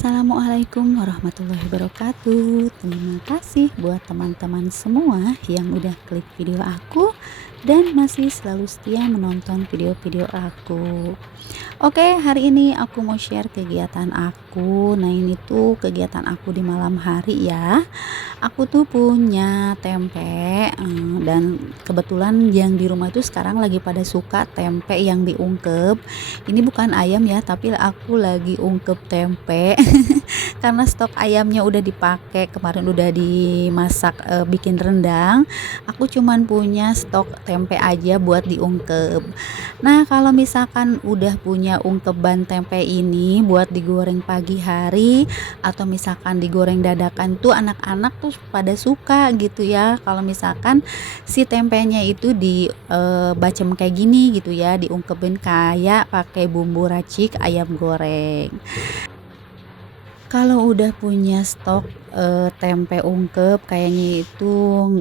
Assalamualaikum warahmatullahi wabarakatuh. Terima kasih buat teman-teman semua yang udah klik video aku dan masih selalu setia menonton video-video aku. Oke, hari ini aku mau share kegiatan aku. Nah, ini tuh kegiatan aku di malam hari ya. Aku tuh punya tempe, dan kebetulan yang di rumah itu sekarang lagi pada suka tempe yang diungkep. Ini bukan ayam ya, tapi aku lagi ungkep tempe karena stok ayamnya udah dipakai, kemarin udah dimasak, bikin rendang. Aku cuman punya stok tempe aja buat diungkep. Nah, kalau misalkan udah punya ungkepan tempe ini buat digoreng pagi hari atau misalkan digoreng dadakan tuh anak-anak tuh pada suka gitu ya kalau misalkan si tempenya itu bacem kayak gini gitu ya, diungkepin kayak pakai bumbu racik ayam goreng. Kalau udah punya stok, tempe ungkep kayaknya itu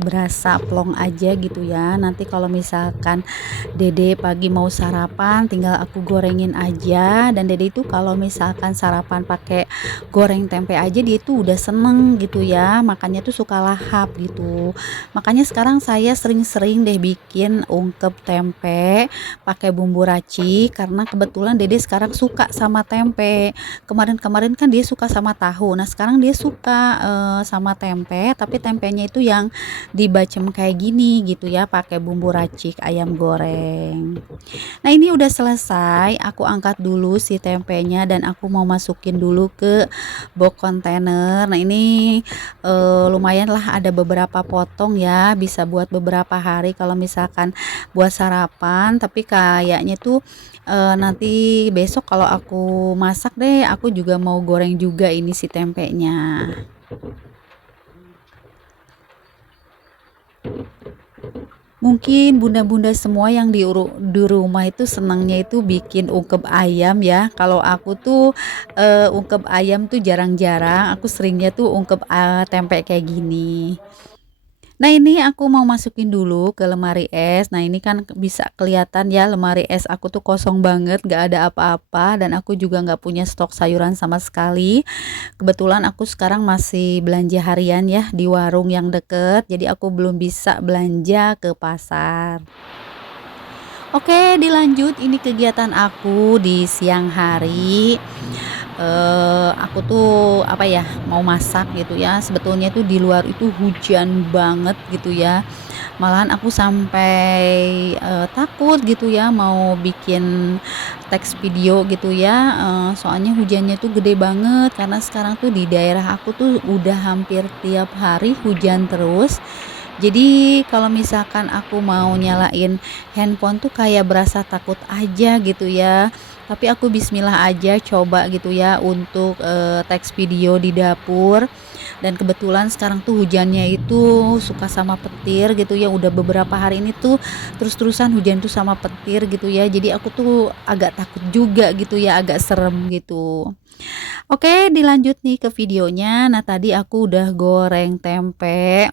berasa plong aja gitu ya. Nanti kalau misalkan Dede pagi mau sarapan tinggal aku gorengin aja, dan Dede itu kalau misalkan sarapan pakai goreng tempe aja dia itu udah seneng gitu ya, makanya tuh suka lahap gitu. Makanya sekarang saya sering-sering deh bikin ungkep tempe pakai bumbu racik karena kebetulan Dede sekarang suka sama tempe. Kemarin-kemarin kan dia suka sama tahu. Nah, sekarang dia suka, sama tempe, tapi tempenya itu yang dibacem kayak gini gitu ya, pakai bumbu racik ayam goreng. Nah, ini udah selesai, aku angkat dulu si tempenya dan aku mau masukin dulu ke box kontainer. Nah, ini lumayan lah ada beberapa potong ya, bisa buat beberapa hari kalau misalkan buat sarapan, tapi kayaknya tuh nanti besok kalau aku masak deh, aku juga mau goreng juga ini si tempenya. Mungkin bunda-bunda semua yang di rumah itu senangnya itu bikin ungkep ayam ya. Kalau aku tuh ungkep ayam tuh jarang-jarang, aku seringnya tuh ungkep tempe kayak gini. Nah, ini aku mau masukin dulu ke lemari es. Nah, ini kan bisa kelihatan ya lemari es aku tuh kosong banget, gak ada apa-apa, dan aku juga nggak punya stok sayuran sama sekali. Kebetulan aku sekarang masih belanja harian ya di warung yang deket, jadi aku belum bisa belanja ke pasar. Oke, dilanjut ini kegiatan aku di siang hari. Aku tuh apa ya, mau masak gitu ya. Sebetulnya tuh di luar itu hujan banget gitu ya. Malahan aku sampai takut gitu ya mau bikin teks video gitu ya. Soalnya hujannya tuh gede banget karena sekarang tuh di daerah aku tuh udah hampir tiap hari hujan terus. Jadi kalau misalkan aku mau nyalain handphone tuh kayak berasa takut aja gitu ya. Tapi aku bismillah aja coba gitu ya untuk teks video di dapur. Dan kebetulan sekarang tuh hujannya itu suka sama petir gitu ya. Udah beberapa hari ini tuh terus-terusan hujan tuh sama petir gitu ya. Jadi aku tuh agak takut juga gitu ya, agak serem gitu. Oke, dilanjut nih ke videonya. Nah, tadi aku udah goreng tempe.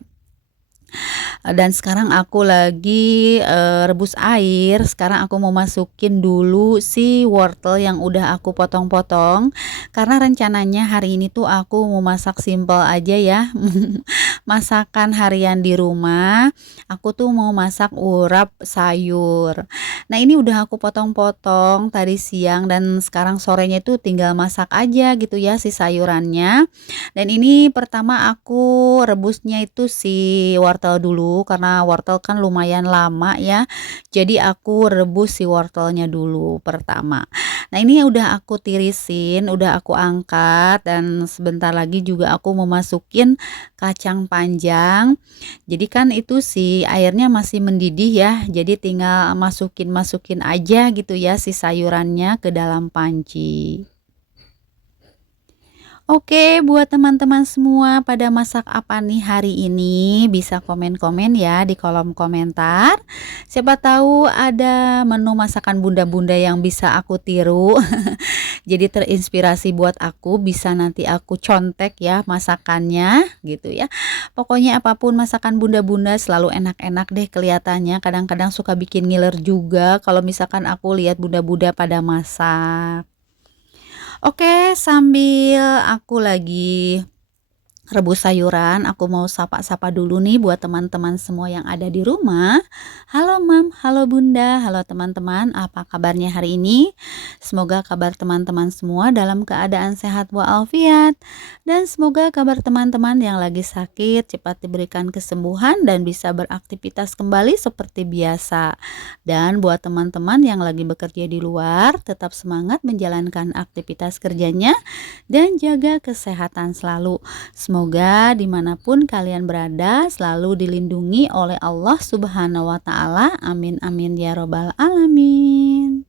Dan sekarang aku lagi rebus air. Sekarang aku mau masukin dulu si wortel yang udah aku potong-potong karena rencananya hari ini tuh aku mau masak simple aja ya. Masakan harian di rumah. Aku tuh mau masak urap sayur. Nah, ini udah aku potong-potong tadi siang dan sekarang sorenya itu tinggal masak aja gitu ya si sayurannya. Dan ini pertama aku rebusnya itu si wortel dulu karena wortel kan lumayan lama ya. Jadi aku rebus si wortelnya dulu pertama. Nah, ini udah aku tirisin, udah aku angkat, dan sebentar lagi juga aku mau masukin kacang panjang. Jadi kan itu si airnya masih mendidih ya. Jadi tinggal masukin aja gitu ya si sayurannya ke dalam panci. Oke, buat teman-teman semua pada masak apa nih hari ini? Bisa komen-komen ya di kolom komentar. Siapa tahu ada menu masakan bunda-bunda yang bisa aku tiru. Jadi terinspirasi buat aku, bisa nanti aku contek ya masakannya gitu ya. Pokoknya apapun masakan bunda-bunda selalu enak-enak deh kelihatannya. Kadang-kadang suka bikin ngiler juga kalau misalkan aku lihat bunda-bunda pada masak. Oke, sambil aku lagi rebus sayuran, aku mau sapa-sapa dulu nih buat teman-teman semua yang ada di rumah. Halo Mam, halo Bunda, halo teman-teman, apa kabarnya hari ini? Semoga kabar teman-teman semua dalam keadaan sehat walafiat. Dan semoga kabar teman-teman yang lagi sakit cepat diberikan kesembuhan dan bisa beraktivitas kembali seperti biasa. Dan buat teman-teman yang lagi bekerja di luar, tetap semangat menjalankan aktivitas kerjanya dan jaga kesehatan selalu. Semoga dimanapun kalian berada selalu dilindungi oleh Allah Subhanahu wa Ta'ala. Amin, amin ya Robbal 'Alamin.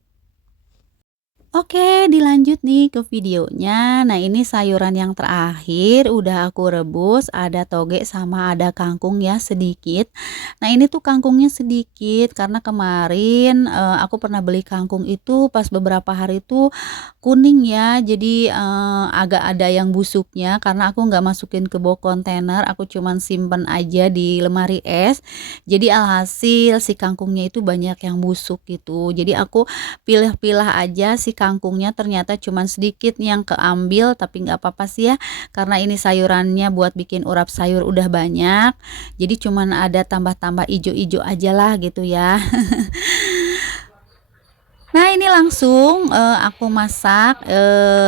Oke, dilanjut nih ke videonya. Nah, ini sayuran yang terakhir udah aku rebus, ada toge sama ada kangkung ya sedikit. Nah, ini tuh kangkungnya sedikit karena kemarin aku pernah beli kangkung itu pas beberapa hari itu kuning ya. Jadi agak ada yang busuknya karena aku nggak masukin ke box kontainer, aku cuman simpen aja di lemari es. Jadi alhasil si kangkungnya itu banyak yang busuk gitu. Jadi aku pilah-pilah aja si kangkungnya, ternyata cuman sedikit yang keambil, tapi nggak apa-apa sih ya karena ini sayurannya buat bikin urap sayur udah banyak, jadi cuman ada tambah-tambah ijo-ijo aja lah gitu ya. Nah, ini langsung aku masak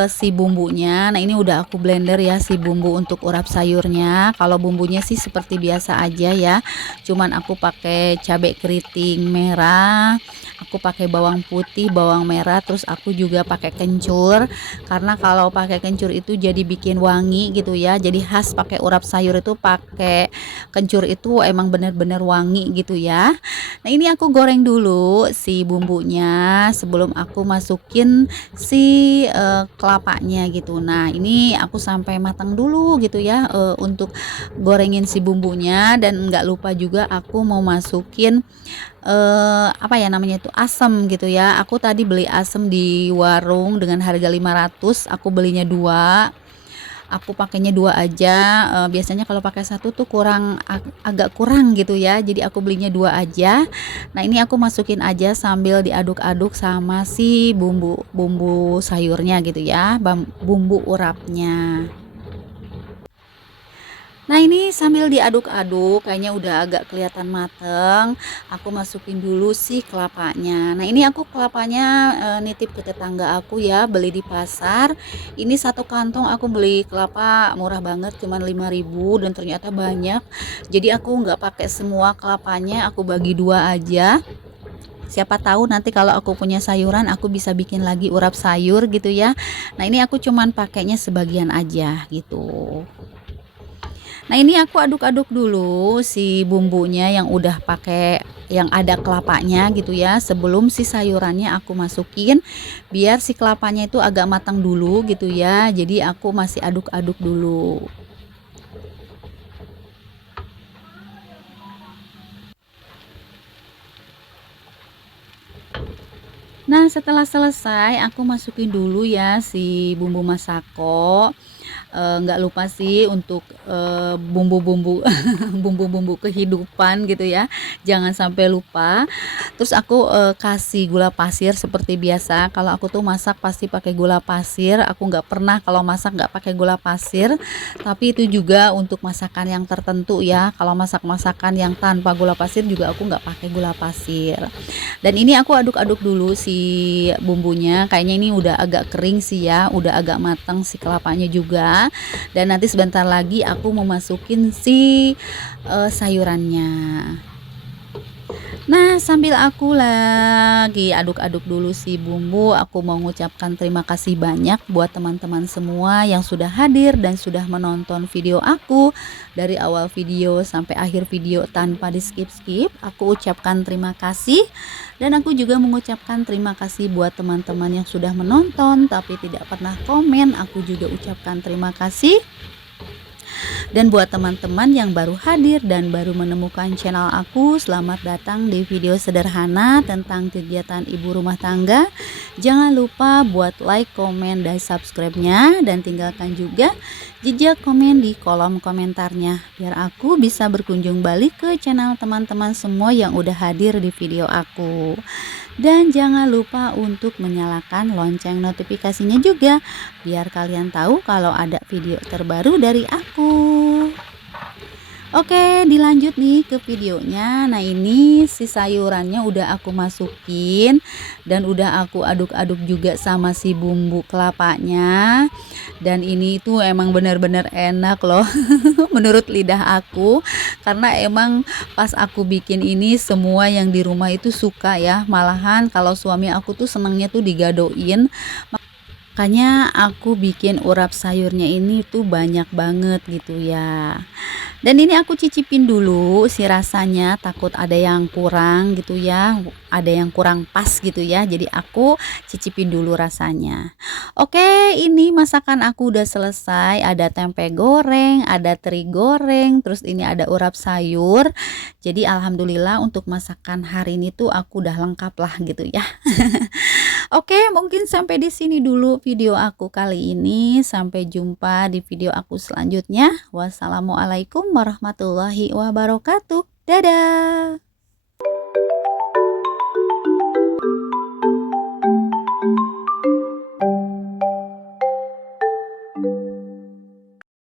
si bumbunya. Nah, ini udah aku blender ya si bumbu untuk urap sayurnya. Kalau bumbunya sih seperti biasa aja ya, cuman aku pakai cabai keriting merah, aku pakai bawang putih, bawang merah, terus aku juga pakai kencur. Karena kalau pakai kencur itu jadi bikin wangi gitu ya, jadi khas pakai urap sayur itu pakai kencur itu emang bener-bener wangi gitu ya. Nah, ini aku goreng dulu si bumbunya sebelum aku masukin si kelapanya gitu. Nah, ini aku sampai matang dulu gitu ya untuk gorengin si bumbunya, dan nggak lupa juga aku mau masukin apa ya namanya itu, asem gitu ya. Aku tadi beli asem di warung dengan harga 500, aku belinya 2. Aku pakainya 2 aja, biasanya kalau pakai satu tuh kurang agak kurang gitu ya, jadi aku belinya 2 aja. Nah, ini aku masukin aja sambil diaduk-aduk sama si bumbu sayurnya gitu ya, bumbu urapnya. Nah, ini sambil diaduk-aduk kayaknya udah agak kelihatan mateng, aku masukin dulu si kelapanya. Nah, ini aku kelapanya nitip ke tetangga aku ya, beli di pasar. Ini satu kantong aku beli kelapa murah banget, cuman 5.000 dan ternyata banyak. Jadi aku nggak pakai semua kelapanya, aku bagi 2 aja. Siapa tahu nanti kalau aku punya sayuran aku bisa bikin lagi urap sayur gitu ya. Nah, ini aku cuman pakainya sebagian aja gitu. Nah, ini aku aduk-aduk dulu si bumbunya yang udah pakai yang ada kelapanya gitu ya, sebelum si sayurannya aku masukin, biar si kelapanya itu agak matang dulu gitu ya. Jadi aku masih aduk-aduk dulu. Nah, setelah selesai aku masukin dulu ya si bumbu masako. Nggak lupa sih untuk bumbu-bumbu bumbu-bumbu kehidupan gitu ya, jangan sampai lupa. Terus aku kasih gula pasir seperti biasa. Kalau aku tuh masak pasti pakai gula pasir, aku nggak pernah kalau masak nggak pakai gula pasir. Tapi itu juga untuk masakan yang tertentu ya, kalau masak-masakan yang tanpa gula pasir juga aku nggak pakai gula pasir. Dan ini aku aduk-aduk dulu si bumbunya, kayaknya ini udah agak kering sih ya, udah agak matang si kelapanya juga. Dan nanti sebentar lagi aku mau masukin si sayurannya. Nah, sambil aku lagi aduk-aduk dulu si bumbu, aku mau mengucapkan terima kasih banyak buat teman-teman semua yang sudah hadir dan sudah menonton video aku dari awal video sampai akhir video tanpa di skip-skip. Aku ucapkan terima kasih, dan aku juga mengucapkan terima kasih buat teman-teman yang sudah menonton tapi tidak pernah komen. Aku juga ucapkan terima kasih. Dan buat teman-teman yang baru hadir dan baru menemukan channel aku, selamat datang di video sederhana tentang kegiatan ibu rumah tangga. Jangan lupa buat like, komen, dan subscribe-nya, dan tinggalkan juga jejak komen di kolom komentarnya biar aku bisa berkunjung balik ke channel teman-teman semua yang udah hadir di video aku. Dan jangan lupa untuk menyalakan lonceng notifikasinya juga, biar kalian tahu kalau ada video terbaru dari aku. Oke, dilanjut nih ke videonya. Nah, ini si sayurannya udah aku masukin dan udah aku aduk-aduk juga sama si bumbu kelapanya. Dan ini tuh emang bener-bener enak loh menurut lidah aku, karena emang pas aku bikin ini semua yang di rumah itu suka ya. Malahan kalau suami aku tuh senangnya tuh digadoin. Makanya aku bikin urap sayurnya ini tuh banyak banget gitu ya. Dan ini aku cicipin dulu si rasanya, takut ada yang kurang gitu ya, ada yang kurang pas gitu ya. Jadi aku cicipin dulu rasanya. Oke, ini masakan aku udah selesai. Ada tempe goreng, ada teri goreng, terus ini ada urap sayur. Jadi alhamdulillah untuk masakan hari ini tuh aku udah lengkap lah gitu ya. Oke, mungkin sampai di sini dulu video aku kali ini. Sampai jumpa di video aku selanjutnya. Wassalamualaikum warahmatullahi wabarakatuh. Dadah.